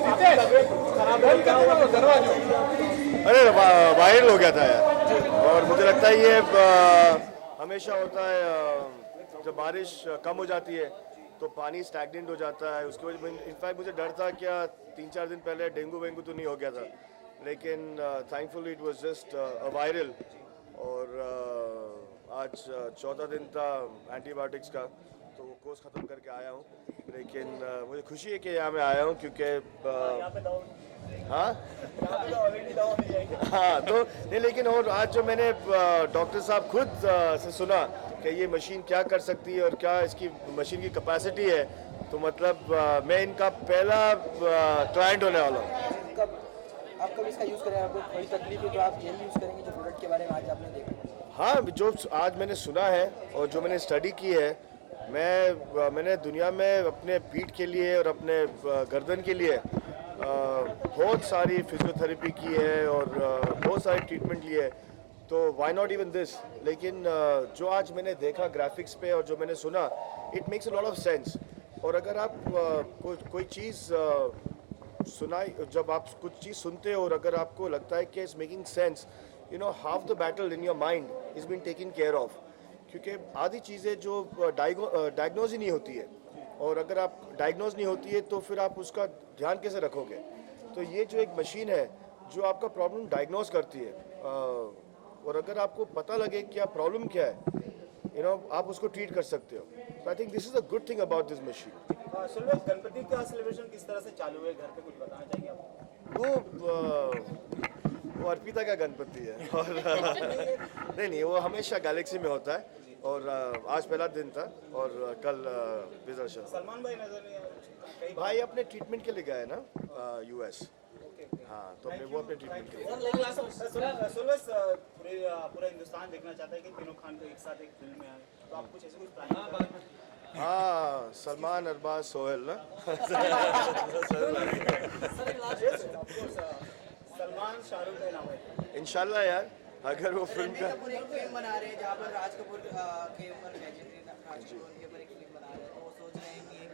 अरे वायरल हो गया था यार। और मुझे लगता है ये हमेशा होता है, जब बारिश कम हो जाती है तो पानी स्टैग्नेंट हो जाता है। उसकी वजह इनफैक्ट मुझे डर था क्या 3-4 दिन पहले डेंगू वेंगू तो नहीं हो गया था, लेकिन thankfully it was just viral. और आज चौथा दिन था एंटीबायोटिक्स का, तो वो कोर्स ख़त्म करके आया हूँ। लेकिन मुझे खुशी है कि यहाँ मैं आया हूँ क्योंकि हाँ हाँ तो नहीं, लेकिन और आज जो मैंने डॉक्टर साहब खुद से सुना कि ये मशीन क्या कर सकती है और क्या इसकी मशीन की कैपेसिटी है, तो मतलब मैं इनका पहला क्लाइंट होने वाला हूँ। आप कब इसका यूज़ करें, आपको कोई तकलीफ है तो आप यही यूज़ करेंगे जो प्रोडक्ट के बारे में आज आपने देखा? हाँ, जो आज मैंने सुना है और जो मैंने स्टडी की है, मैंने दुनिया में अपने पीठ के लिए और अपने गर्दन के लिए बहुत सारी फिजियोथेरेपी की है और बहुत सारी ट्रीटमेंट लिए है, तो व्हाई नॉट इवन दिस। लेकिन जो आज मैंने देखा ग्राफिक्स पे और जो मैंने सुना, it makes a lot of sense. और अगर आप कोई चीज़ जब आप कुछ चीज़ सुनते हो और अगर आपको लगता है कि it's making sense, you know half the battle in your mind is been taken care of. क्योंकि आधी चीज़ें जो डायग्नोज ही नहीं होती है, और अगर आप डायग्नोज नहीं होती है तो फिर आप उसका ध्यान कैसे रखोगे। तो ये जो एक मशीन है जो आपका प्रॉब्लम डायग्नोज करती है, और अगर आपको पता लगे कि आप प्रॉब्लम क्या है, आप उसको ट्रीट कर सकते हो। तो I think this is a good thing about this machine. सुनो, गणपति का सेलिब्रेशन किस तरह से चालू है घर पे, कुछ बताना चाहिए आप? वो अर्पिता का गणपति है और नहीं, वो हमेशा गैलेक्सी में होता है। और आज पहला दिन था और कल विजर्शन। सलमान भाई नजर नहीं आए? भाई अपने ट्रीटमेंट के लिए गए ना यूएस। हाँ, तो मैं वो अपने ट्रीटमेंट के लिए। पूरा हिंदुस्तान देखना चाहता है कि तीनों खान को एक साथ एक फिल्म में आए, तो आप कुछ ऐसे कुछ प्लान? हाँ, सलमान, अरबाज, सोहेल ना। सलमान शाहरुख का नाम है इंशाल्लाह यार, अगर वो फिल्म का कपूर एक फिल्म बना रहे हैं जहाँ पर राज कपूर के ऊपर लेजेंडरी राज कपूर के ऊपर एक फिल्म बना रहे हैं, तो वो सोच रहे हैं कि एक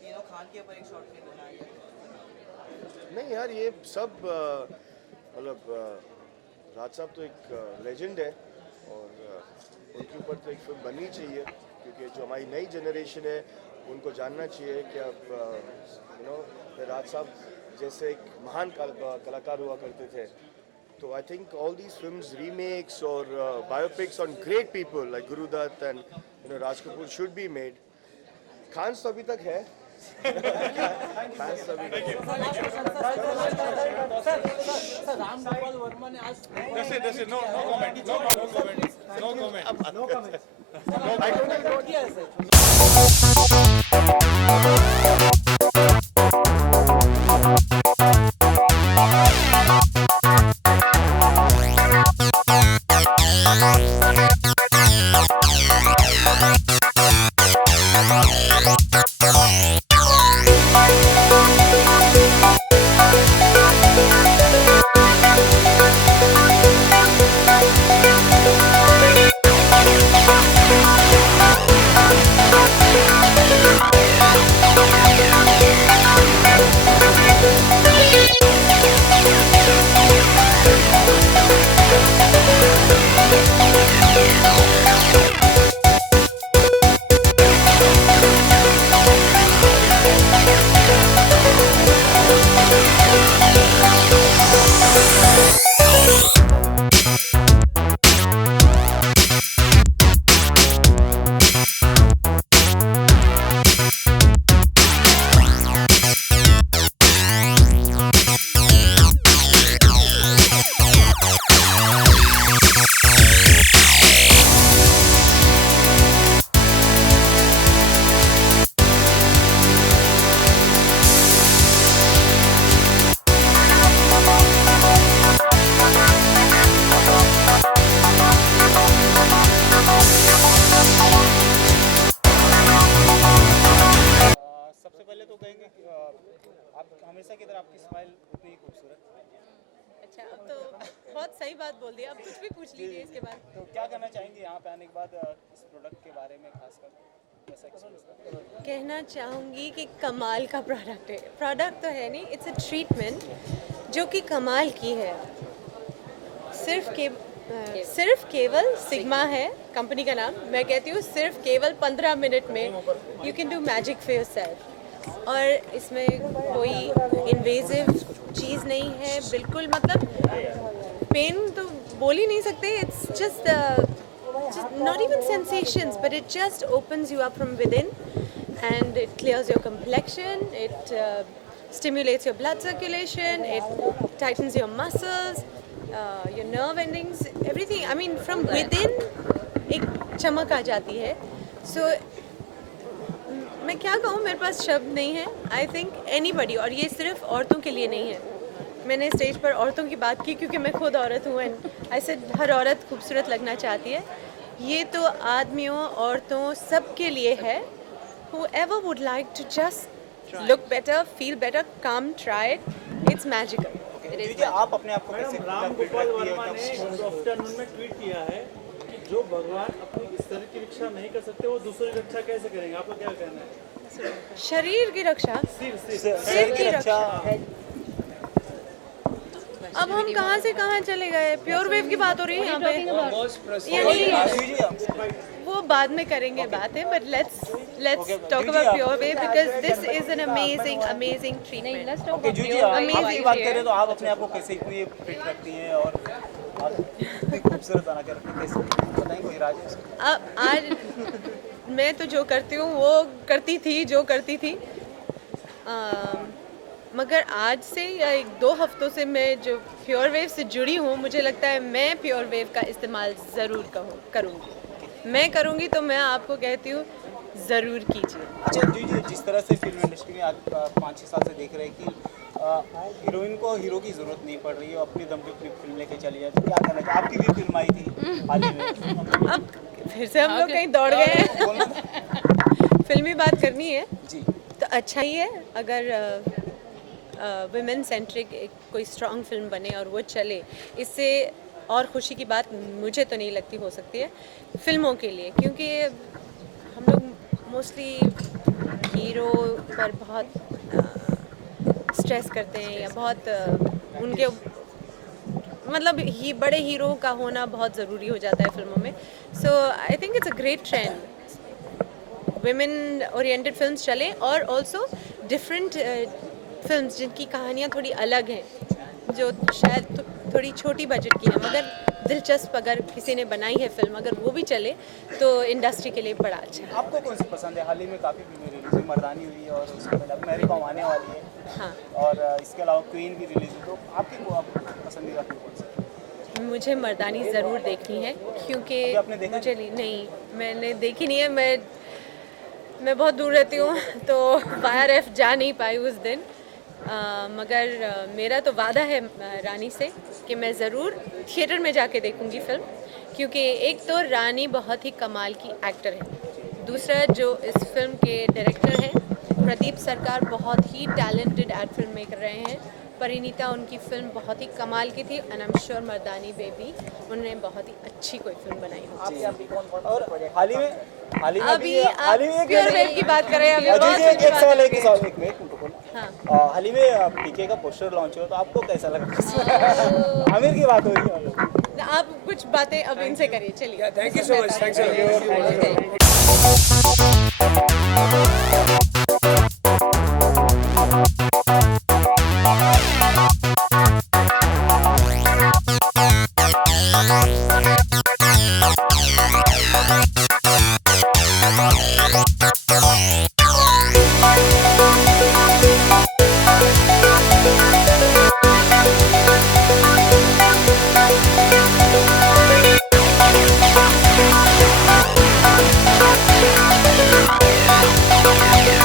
तीनों खान के ऊपर एक शॉर्ट फिल्म बनाई जाए। नहीं यार, ये सब मतलब राज साहब तो एक लेजेंड है और उनके ऊपर तो एक फिल्म बननी चाहिए, क्योंकि जो हमारी नई जनरेशन है उनको जानना चाहिए कि अब राज साहब जैसे एक महान कलाकार हुआ करते थे। तो I think all these films, remakes और biopics on great people like Guru Dutt and Raj Kapoor should be made. Khan तो अभी तक है। खान तो अभी तक राम गोपाल वर्मा ने आज No comment. I don't know. किया है। सबसे पहले तो कहेंगे कि आप हमेशा की तरह आपकी स्माइल उतनी ही खूबसूरत। अच्छा, अब तो बहुत सही बात बोल दी, अब कुछ भी पूछ लीजिए इसके बाद। तो क्या कहना चाहेंगे यहाँ पे आने के बाद इस प्रोडक्ट के बारे में खासकर? कहना चाहूँगी कि कमाल का प्रोडक्ट है। प्रोडक्ट तो है नहीं, इट्स अ ट्रीटमेंट जो कि कमाल की है। सिर्फ केवल सिग्मा है कंपनी का नाम। मैं कहती हूँ सिर्फ केवल 15 मिनट में you can do magic for yourself. और इसमें कोई इन्वेजिव चीज़ नहीं है बिल्कुल, मतलब पेन तो बोल ही नहीं सकते। It's just not even sensations, but it just opens you up from within, and it clears your complexion, it stimulates your blood circulation, it tightens your muscles, your nerve endings, everything. I mean, from within एक चमक आ जाती है। So मैं क्या कहूँ, मेरे पास शब्द नहीं है। I think anybody, और ये सिर्फ औरतों के लिए नहीं है। मैंने स्टेज पर औरतों की बात की क्योंकि मैं खुद औरत हूँ, एंड ऐसे हर औरत खूबसूरत लगना चाहती है। ये तो आदमियों, औरतों, सब के लिए है। Whoever would like to just look better, feel better, come try it. It's magical. It is जी आप अपने आप को कैसे राम गोपाल वर्मा ने आफ्टरनून में ट्वीट किया है कि जो भगवान अपनी शरीर की रक्षा नहीं कर सकते वो दूसरों की रक्षा कैसे करेंगे? आपको क्या कहना है? शरीर की रक्षा, शरीर की रक्षा अब हम कहाँ से कहाँ चले गए? प्योर वेव की बात हो रही है यहाँ पे, यानी वो बाद में करेंगे बात है, but let's talk about pure wave because this is an amazing treatment. Okay जी आप आपकी बात करें तो आप अपने आप को कैसे इतनी फिट रखती हैं और आप इतनी खूबसूरत बना के रखती हैं, कैसे बताएं कोई राज है उसका? अब आज मैं तो जो करती हूँ वो करती थी मगर आज से या 1-2 हफ्तों से मैं जो प्योर वेव से जुड़ी हूँ, मुझे लगता है मैं प्योर वेव का इस्तेमाल ज़रूर करूँगी। मैं करूँगी तो मैं आपको कहती हूँ ज़रूर कीजिए। अच्छा जी जिस तरह से फिल्म इंडस्ट्री में आज 5-6 साल से देख रहे हैं कि हीरोइन को हीरो की ज़रूरत नहीं पड़ रही है, अपनी दम पे फिल्म लेके चली जाए, तो क्या कहना चाहिए? आपकी भी फिल्म आई थी हाल ही में। अब फिर से हम लोग कहीं दौड़ गए हैं। फिल्मी बात करनी है जी तो अच्छा ही है अगर वुमेन सेंट्रिक कोई स्ट्रॉन्ग फिल्म बने और वो चले। इससे और खुशी की बात मुझे तो नहीं लगती हो सकती है फिल्मों के लिए, क्योंकि हम लोग मोस्टली हीरो पर बहुत स्ट्रेस करते हैं या बहुत उनके मतलब ही बड़े हीरो का होना बहुत ज़रूरी हो जाता है फिल्मों में। So I think it's a great trend, women oriented films चलें और ऑल्सो डिफरेंट फिल्म्स जिनकी कहानियाँ थोड़ी अलग हैं, जो शायद थोड़ी छोटी बजट की है मगर दिलचस्प अगर किसी ने बनाई है फिल्म, अगर वो भी चले तो इंडस्ट्री के लिए बड़ा अच्छा है। आपको कौन सी पसंद है? हाल ही में काफ़ी फिल्में रिलीज हुई, मर्दानी हुई और उसके बाद अब मेरी कॉम आने वाली है। हाँ, और इसके अलावा क्वीन भी रिलीज हुई, तो आपकी पसंदीदा फिल्म कौन सी है? मुझे मर्दानी ज़रूर देखनी है क्योंकि अभी आपने देखा मुझे नहीं, मैंने देखी नहीं है। मैं बहुत दूर रहती हूँ तो YRF जा नहीं पाई उस दिन। मगर मेरा तो वादा है रानी से कि मैं ज़रूर थिएटर में जाके देखूंगी फिल्म, क्योंकि एक तो रानी बहुत ही कमाल की एक्टर है, दूसरा जो इस फिल्म के डायरेक्टर हैं प्रदीप सरकार बहुत ही टैलेंटेड फिल्म मेकर रहे हैं। परिणीता उनकी फिल्म बहुत ही कमाल की थी, and I am sure Mardaani Baby उन्होंने बहुत ही अच्छी कोई फिल्म बनाई होगी। और हाल ही में अभी आप प्योर वेव की बात करें, अभी बहुत एक अच्छी बात सवाल हो एक गई। सवाल एक मिनट रुको। हाँ। हाल ही में पीके का पोस्टर लॉन्च हुआ, तो आपको कैसा लगा? आमिर की बात हो रही है। आप कुछ बातें अब इनसे करिए, चलिए। Thank you so much, thanks Thank you.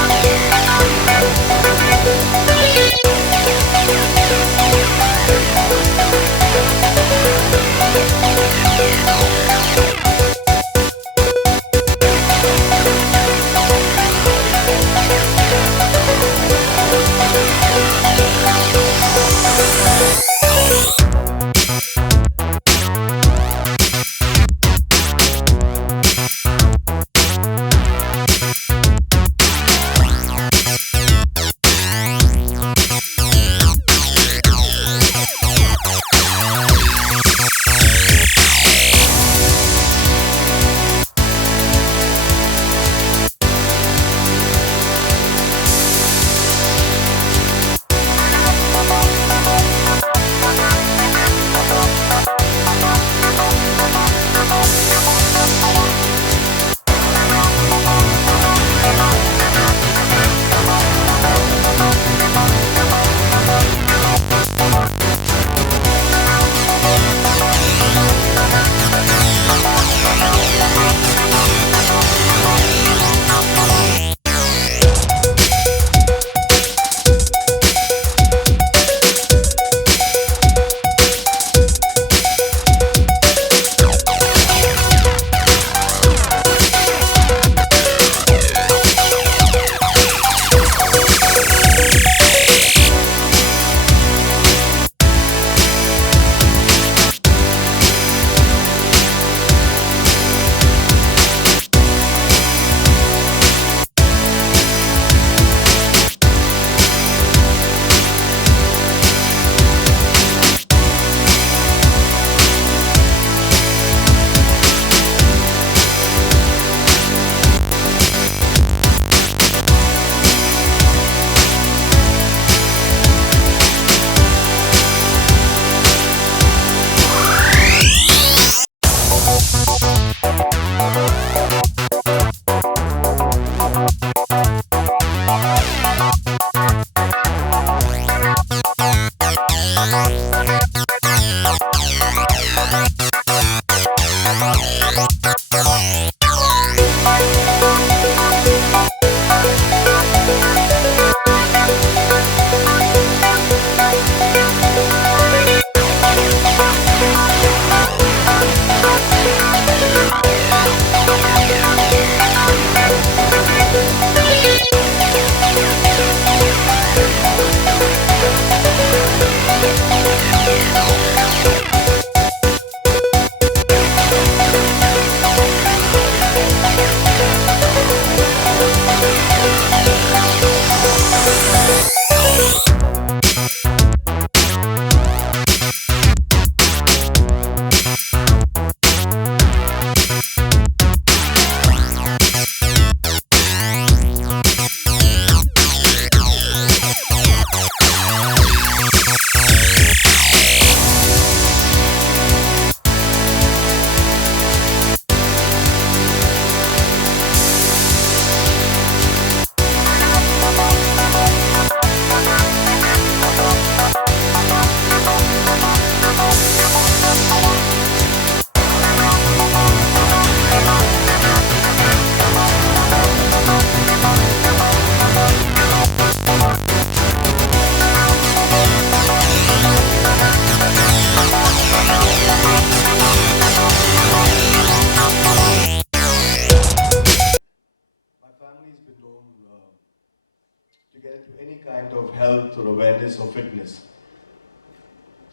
health or awareness or fitness.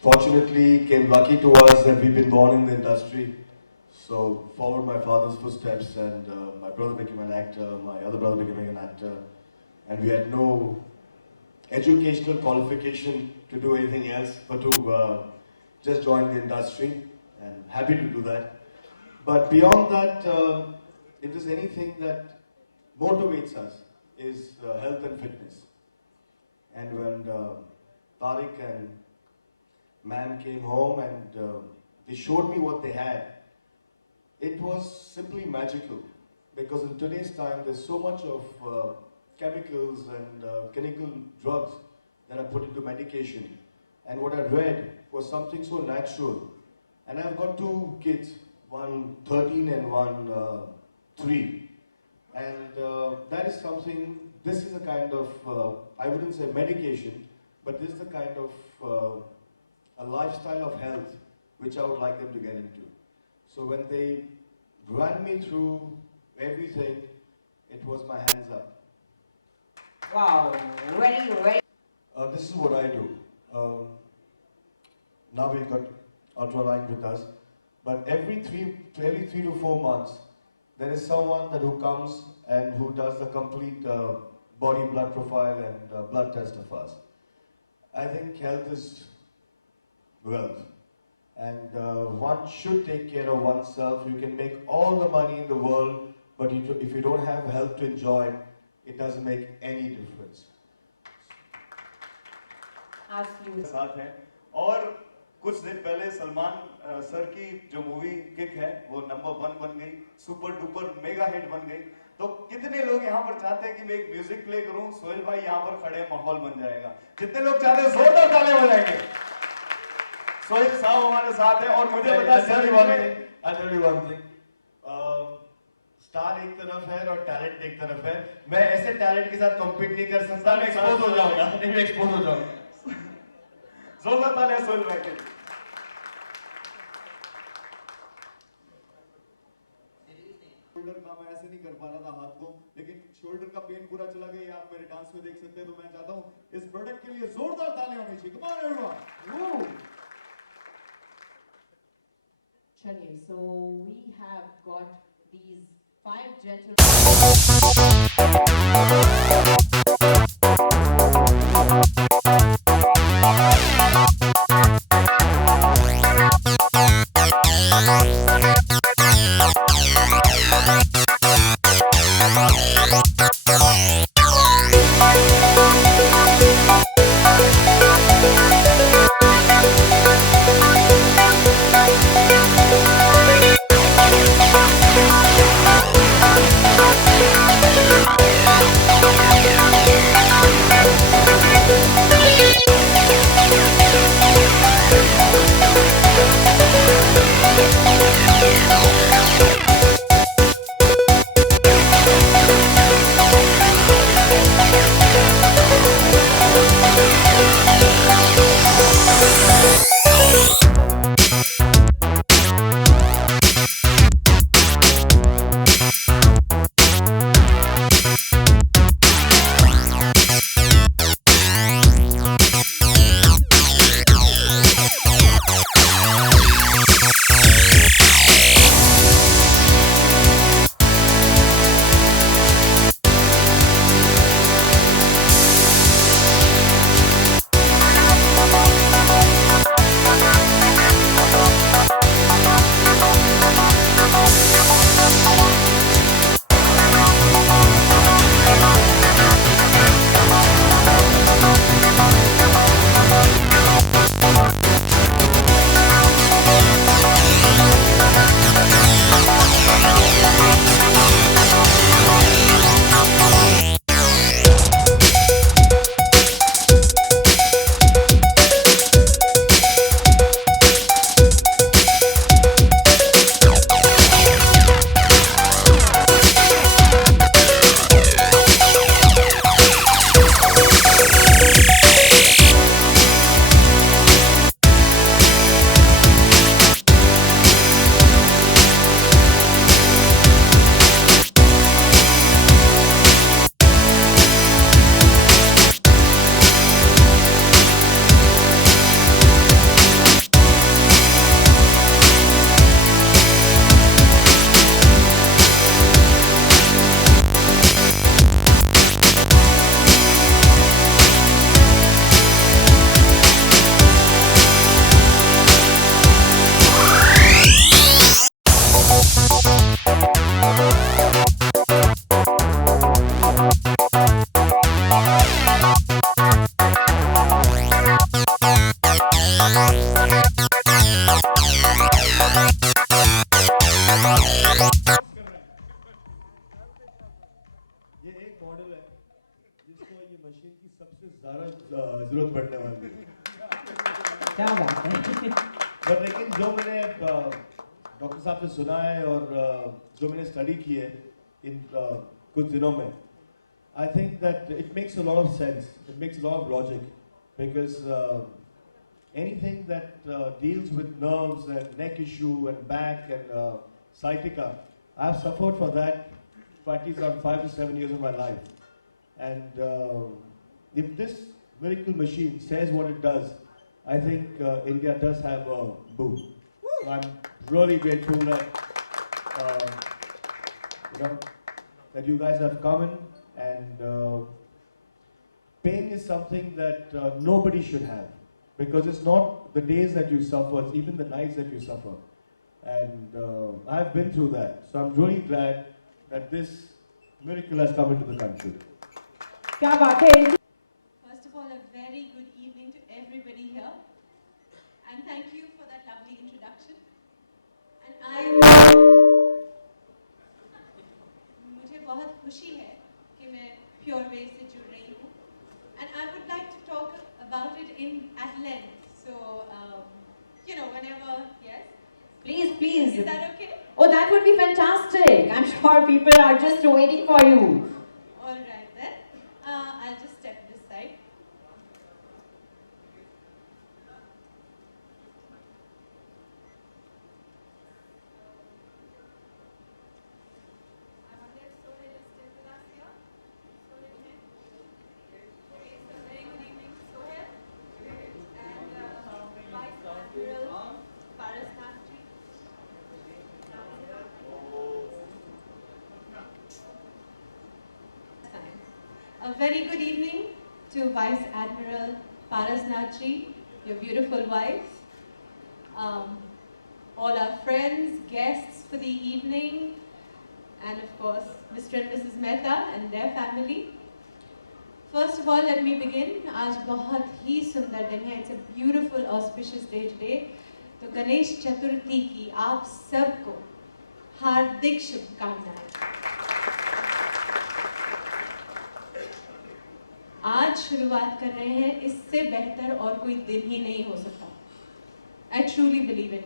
Fortunately, came lucky to us that we've been born in the industry. So followed my father's footsteps, and my brother became an actor, my other brother became an actor, and we had no educational qualification to do anything else but to just join the industry, and happy to do that. But beyond that, if there's anything that motivates us is health and fitness. And when Tariq and Man came home and they showed me what they had, it was simply magical. Because in today's time, there's so much of chemicals and chemical drugs that are put into medication. And what I read was something so natural. And I've got two kids, one 13 and one 3. And that is something, this is a kind of, I wouldn't say medication, but this is the kind of a lifestyle of health which I would like them to get into. So when they ran me through everything, it was my hands up. Wow, very, very. This is what I do. Now we've got Ultraline with us, but every three to 4 months, there is someone who comes and who does the complete body blood profile and blood test of us. I think health is wealth, and one should take care of oneself. You can make all the money in the world, but if you don't have health to enjoy, it doesn't make any difference. Absolutely. साथ हैं और कुछ दिन पहले सलमान सर की जो movie kick है वो नंबर 1 बन गई, सुपर डुपर मेगा हिट बन गई। तो कितने लोग यहाँ पर चाहते हैं कि मैं एक म्यूजिक प्ले करूं? सोहेल भाई यहाँ पर खड़े हैं, माहौल बन जाएगा। जितने लोग चाहते हैं जोरदार तालियां बजाएंगे। सोहेल साहब हमारे साथ हैं और मुझे बता I'll tell you one thing. Star एक तरफ है और टैलेंट एक तरफ है। मैं ऐसे टैलेंट के साथ कम्पीट नहीं कर सकता, मैं एक्सपोज हो जाऊंगा। जोरदार तालियां सोहेल भाई के लिए। शोल्डर का मैं ऐसे नहीं कर पा रहा था हाथ को, लेकिन शोल्डर का पेन पूरा चला गया, ये आप मेरे डांस में देख सकते हैं। तो मैं चाहता हूँ इस प्रोडक्ट के लिए जोरदार तालियां होनी चाहिए। Come on everyone. Chaliye, so we have got these 5 gentlemen जरूरत पड़ने वाली है। क्या बात है। पर लेकिन जो मैंने डॉक्टर साहब से सुना है और जो मैंने स्टडी की है इन कुछ दिनों में, I think that it makes a lot of sense. It makes a lot of logic because anything that deals with nerves and neck issue and back and sciatica, I've suffered for that for at least around 5 to 7 years of my life. And if this miracle machine says what it does, I think India does have a boom. So I'm really grateful that that you guys have come in, and pain is something that nobody should have, because it's not the days that you suffer, it's even the nights that you suffer. And I've been through that, so I'm really glad that this miracle has come into the country. क्या बात है। First of all, a very good evening to everybody here. And thank you for that lovely introduction. And मुझे बहुत खुशी है कि मैं Pure Wave से जुड़ रही हूँ. And I would like to talk about it at length. So, whenever, yes? Please, please. Is that okay? Oh, that would be fantastic. I'm sure people are just waiting for you. All right then. I'll just step this side. Very good evening, Sohail. And Vice Admiral Paras Naqvi. A very good evening to Vice Admiral Paras Naqvi, your beautiful wife, all our friends, guests for the evening, and of course, Mr. and Mrs. Mehta and their family. First of all, let me begin. आज बहुत ही सुंदर दिन है. It's a beautiful, auspicious day today. तो गणेश चतुर्थी की आप सबको हार्दिक शुभकामनाएं. आज शुरुआत कर रहे हैं, इससे बेहतर और कोई दिन ही नहीं हो सकता. I truly believe it.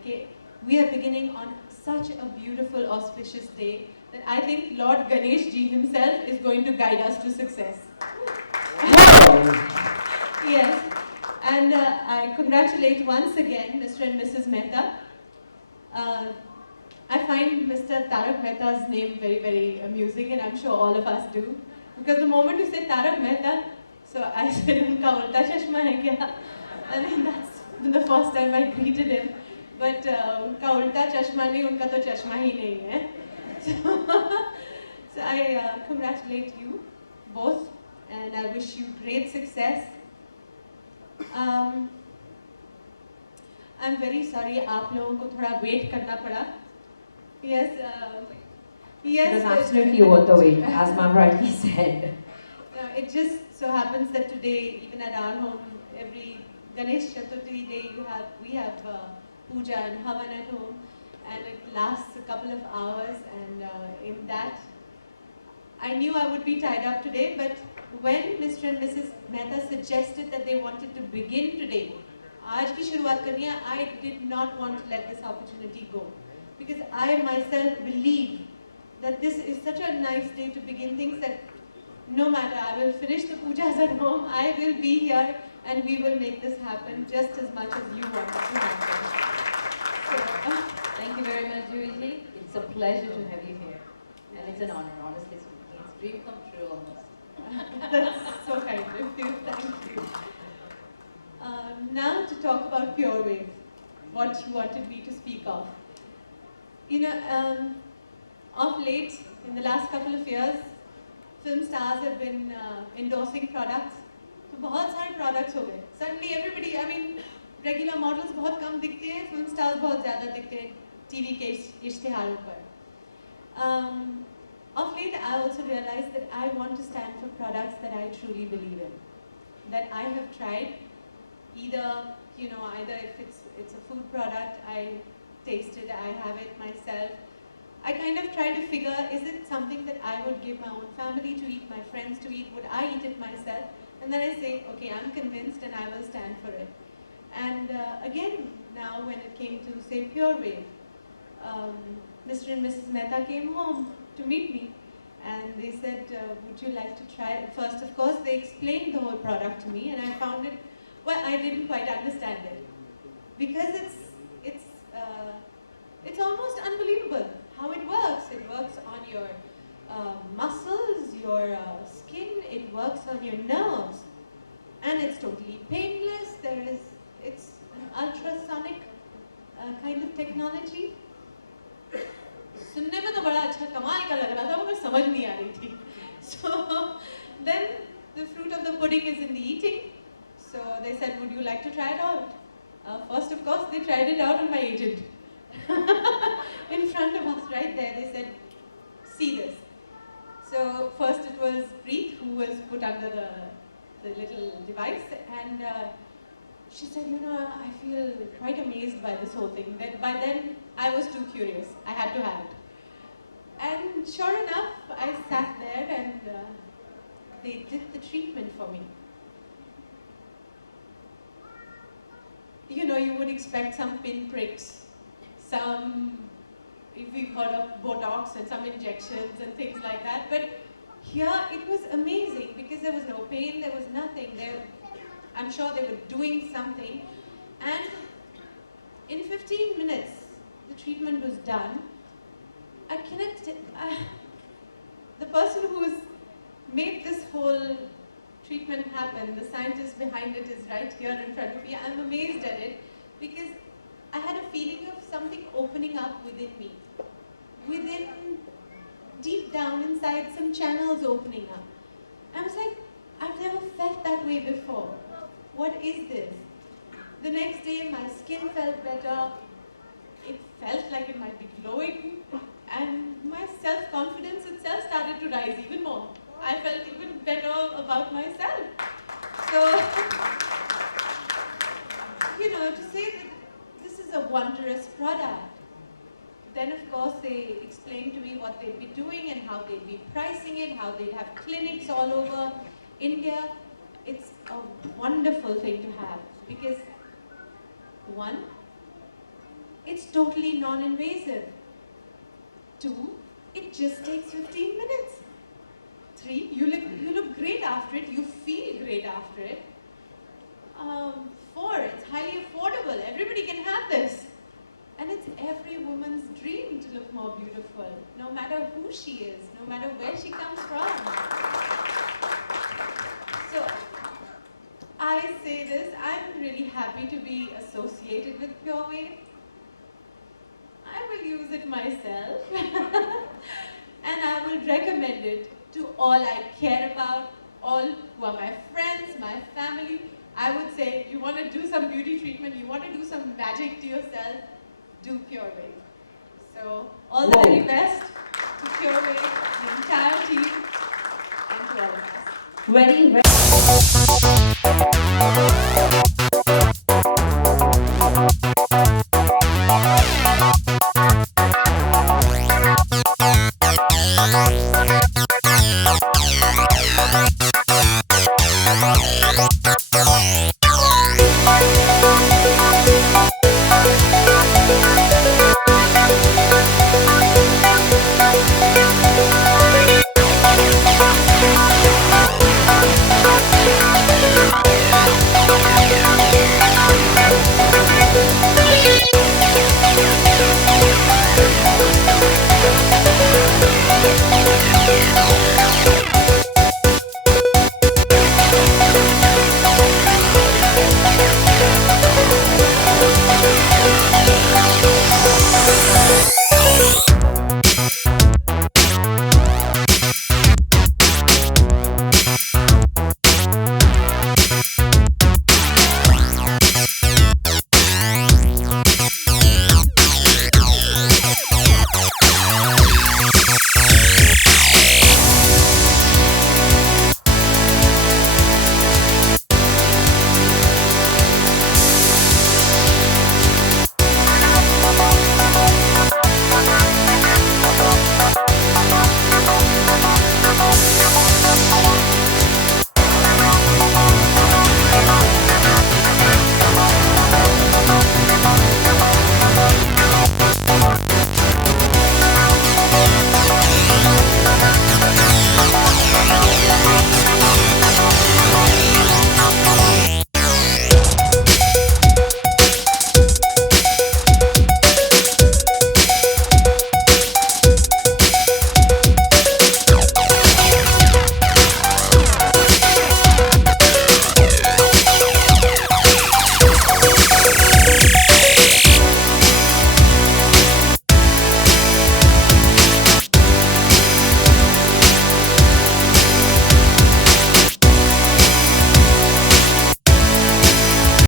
We are beginning on such a beautiful, auspicious day that I think Lord Ganesh Ji himself is going to guide us to success. Yes, and I congratulate once again Mr. and Mrs. Mehta. I find Mr. Tarak Mehta's name very, very amusing, and I'm sure all of us do. Because the moment you say Tarak Mehta, so I said, "Unka ulta chashma hai kya?" I mean, that's the first time I greeted him. But unka ulta chashma nahi, unka to chashma hi nahi hai. So I congratulate you both, and I wish you great success. I'm very sorry आप लोगों को थोड़ा wait करना पड़ा. Yes, yes. It was absolutely worth the wait, as Ma'am rightly said. It just so happens that today, even at our home, every Ganesh Chaturthi day, we have puja and havan at home, and it lasts a couple of hours. And in that, I knew I would be tied up today. But when Mr. and Mrs. Mehta suggested that they wanted to begin today, आज की शुरुआत करनी है, I did not want to let this opportunity go, because I myself believe that this is such a nice day to begin things that no matter, I will finish the pujas at home, I will be here, and we will make this happen just as much as you want it to happen. So, Thank you very much, Julie. It's a pleasure to have you here. And it's an honor, honestly speaking. It's a dream come true almost. that's so kind of you, thank you. Now to talk about Pure Wave, what you wanted me to speak of. Of late, in the last couple of years, film stars have been endorsing products. तो बहुत सारे products हो गए. Suddenly everybody, I mean, regular models बहुत कम दिखते हैं, film stars बहुत ज़्यादा दिखते हैं TV के इश्तिहारों पर. Of late, I also realized that I want to stand for products that I truly believe in, that I have tried. Either if it's a food product, I taste it, I have it myself. I kind of try to figure, is it something that I would give my own family to eat, my friends to eat, would I eat it myself? And then I say, okay, I'm convinced and I will stand for it. And again, now when it came to say Pure Wave, Mr. and Mrs. Mehta came home to meet me and they said, would you like to try it? First, of course, they explained the whole product to me and I found it, well, I didn't quite understand it. Because it's almost unbelievable how it works. It works on your muscles, your skin, it works on your nerves. And it's totally painless. It's an ultrasonic kind of technology. सुनने में तो बड़ा अच्छा कमाल का लग रहा था मगर समझ नहीं आ रही थी. So then the fruit of the pudding is in the eating. So they said, would you like to try it out? First, of course, they tried it out on my agent. In front of us, right there, they said, see this. So first it was Preet who was put under the little device, and she said, you know, I feel quite amazed by this whole thing. By then, I was too curious. I had to have it. And sure enough, I sat there and they did the treatment for me. You know, you would expect some pinpricks, if we've heard of Botox and some injections and things like that, but here it was amazing because there was no pain, there was nothing. I'm sure they were doing something, and in 15 minutes the treatment was done. The person who has made this whole treatment happen, the scientist behind it is right here in front of me. I'm amazed at it because I had a feeling of something opening up within me. Within, deep down inside, some channels opening up. I was like, I've never felt that way before. What is this? The next day, my skin felt better. It felt like it might be glowing. And my self-confidence itself started to rise even more. I felt even better about myself. So, you know, to say that this is a wondrous product. Then, of course, they explained to me what they'd be doing and how they'd be pricing it, how they'd have clinics all over India. It's a wonderful thing to have because, one, it's totally non-invasive. Two, it just takes 15 minutes. Three, you look great after it, you feel great after it. Four, it's highly affordable. Everybody can have this. And it's every woman's dream to look more beautiful, no matter who she is, no matter where she comes from. So, I say this, I'm really happy to be associated with Pure Wave. I will use it myself. And I will recommend it to all I care about, all who are my friends, my family. I would say, you want to do some beauty treatment, you want to do some magic to yourself, do Pure Wave. So, all the very best to Pure Wave, the entire team, and to all of us. Very, very